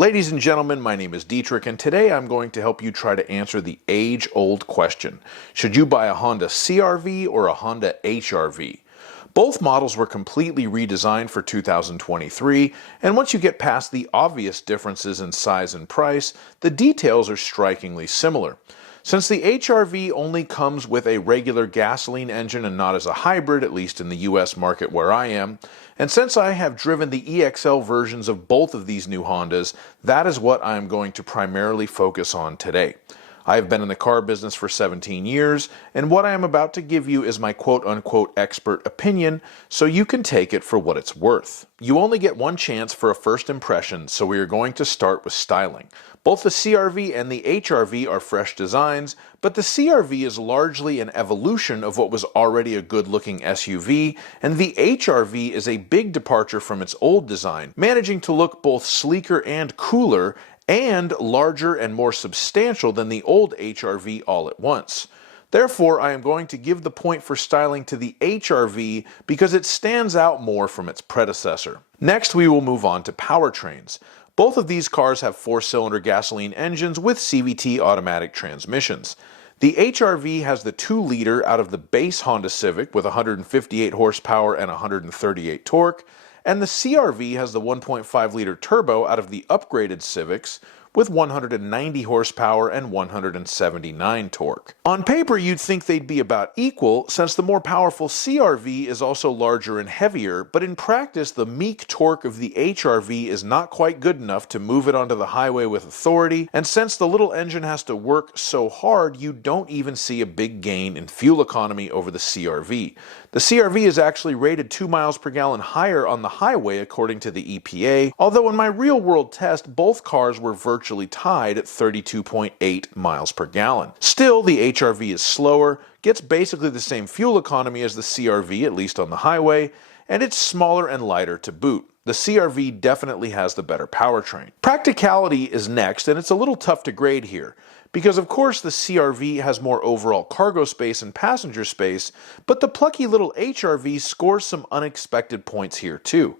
Ladies and gentlemen, my name is Dietrich, and today I'm going to help you try to answer the age-old question. Should you buy a Honda CR-V or a Honda HR-V? Both models were completely redesigned for 2023, and once you get past the obvious differences in size and price, the details are strikingly similar. Since the HR-V only comes with a regular gasoline engine and not as a hybrid, at least in the US market where I am, and since I have driven the EXL versions of both of these new Hondas, that is what I am going to primarily focus on today. I have been in the car business for 17 years, and what I am about to give you is my quote-unquote expert opinion, so you can take it for what it's worth. You only get one chance for a first impression, so we are going to start with styling. Both the CR-V and the HR-V are fresh designs, but the CR-V is largely an evolution of what was already a good-looking SUV, and the HR-V is a big departure from its old design, managing to look both sleeker and cooler, and larger and more substantial than the old HR-V all at once. Therefore, I am going to give the point for styling to the HR-V because it stands out more from its predecessor. Next, we will move on to powertrains. Both of these cars have 4-cylinder gasoline engines with CVT automatic transmissions. The HR-V has the 2-liter out of the base Honda Civic with 158 horsepower and 138 torque, and the CR-V has the 1.5-liter turbo out of the upgraded Civics with 190 horsepower and 179 torque. On paper, you'd think they'd be about equal, since the more powerful CR-V is also larger and heavier, but in practice, the meek torque of the HR-V is not quite good enough to move it onto the highway with authority, and since the little engine has to work so hard, you don't even see a big gain in fuel economy over the CR-V. The CR-V is actually rated 2 miles per gallon higher on the highway according to the EPA, although in my real-world test, both cars were virtually tied at 32.8 miles per gallon. Still, the HR-V is slower, gets basically the same fuel economy as the CR-V, at least on the highway, and it's smaller and lighter to boot. The CR-V definitely has the better powertrain. Practicality is next, and it's a little tough to grade here, because of course the CR-V has more overall cargo space and passenger space, but the plucky little HR-V scores some unexpected points here too.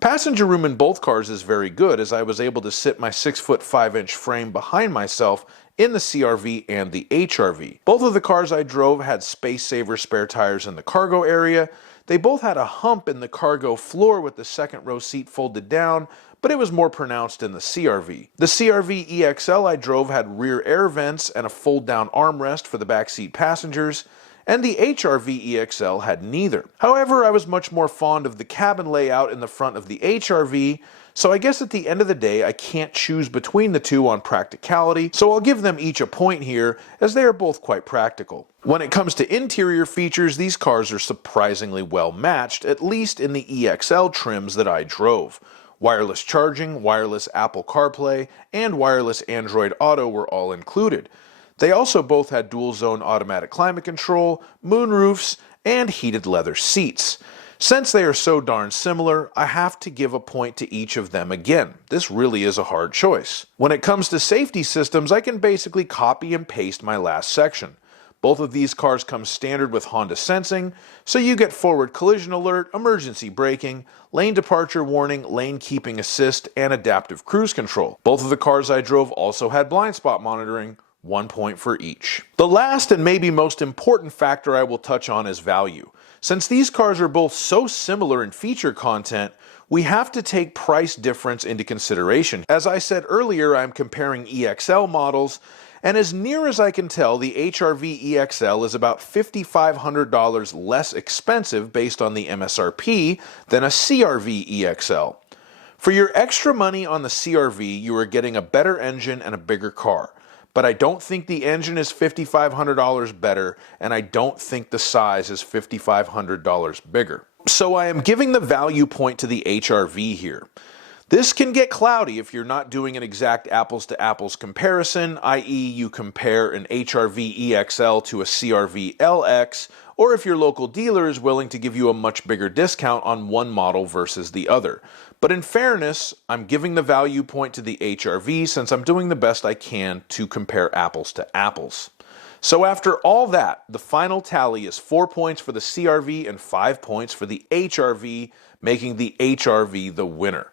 Passenger room in both cars is very good, as I was able to sit my 6' 5" frame behind myself in the CR-V and the HR-V. Both of the cars I drove had space-saver spare tires in the cargo area. They both had a hump in the cargo floor with the second row seat folded down, but it was more pronounced in the CR-V. The CR-V EXL I drove had rear air vents and a fold-down armrest for the backseat passengers, and the HR-V EXL had neither. However, I was much more fond of the cabin layout in the front of the HR-V, so I guess at the end of the day I can't choose between the two on practicality, so I'll give them each a point here, as they are both quite practical. When it comes to interior features, these cars are surprisingly well matched, at least in the EXL trims that I drove. Wireless charging, wireless Apple CarPlay, and wireless Android Auto were all included. They also both had dual-zone automatic climate control, moonroofs, and heated leather seats. Since they are so darn similar, I have to give a point to each of them again. This really is a hard choice. When it comes to safety systems, I can basically copy and paste my last section. Both of these cars come standard with Honda Sensing, so you get forward collision alert, emergency braking, lane departure warning, lane keeping assist, and adaptive cruise control. Both of the cars I drove also had blind spot monitoring, 1 point for each. The last and maybe most important factor I will touch on is value. Since these cars are both so similar in feature content, we have to take price difference into consideration. As I said earlier, I'm comparing EXL models, and as near as I can tell, the HR-V EXL is about $5,500 less expensive based on the MSRP than a CR-V EXL. For your extra money on the CR-V, you are getting a better engine and a bigger car. But I don't think the engine is $5,500 better, and I don't think the size is $5,500 bigger. So I am giving the value point to the HR-V here. This can get cloudy if you're not doing an exact apples-to-apples comparison, i.e. you compare an HR-V EXL to a CR-V LX, or if your local dealer is willing to give you a much bigger discount on one model versus the other. But in fairness, I'm giving the value point to the HR-V since I'm doing the best I can to compare apples to apples. So after all that, the final tally is 4 points for the CR-V and 5 points for the HR-V, making the HR-V the winner.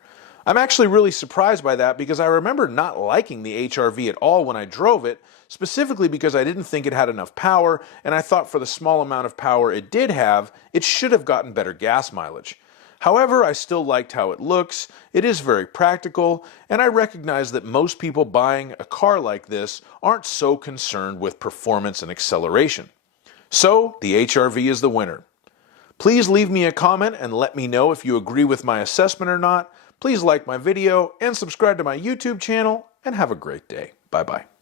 I'm actually really surprised by that because I remember not liking the HR-V at all when I drove it, specifically because I didn't think it had enough power, and I thought for the small amount of power it did have, it should have gotten better gas mileage. However, I still liked how it looks, it is very practical, and I recognize that most people buying a car like this aren't so concerned with performance and acceleration. So, the HR-V is the winner. Please leave me a comment and let me know if you agree with my assessment or not. Please like my video and subscribe to my YouTube channel, and have a great day. Bye-bye.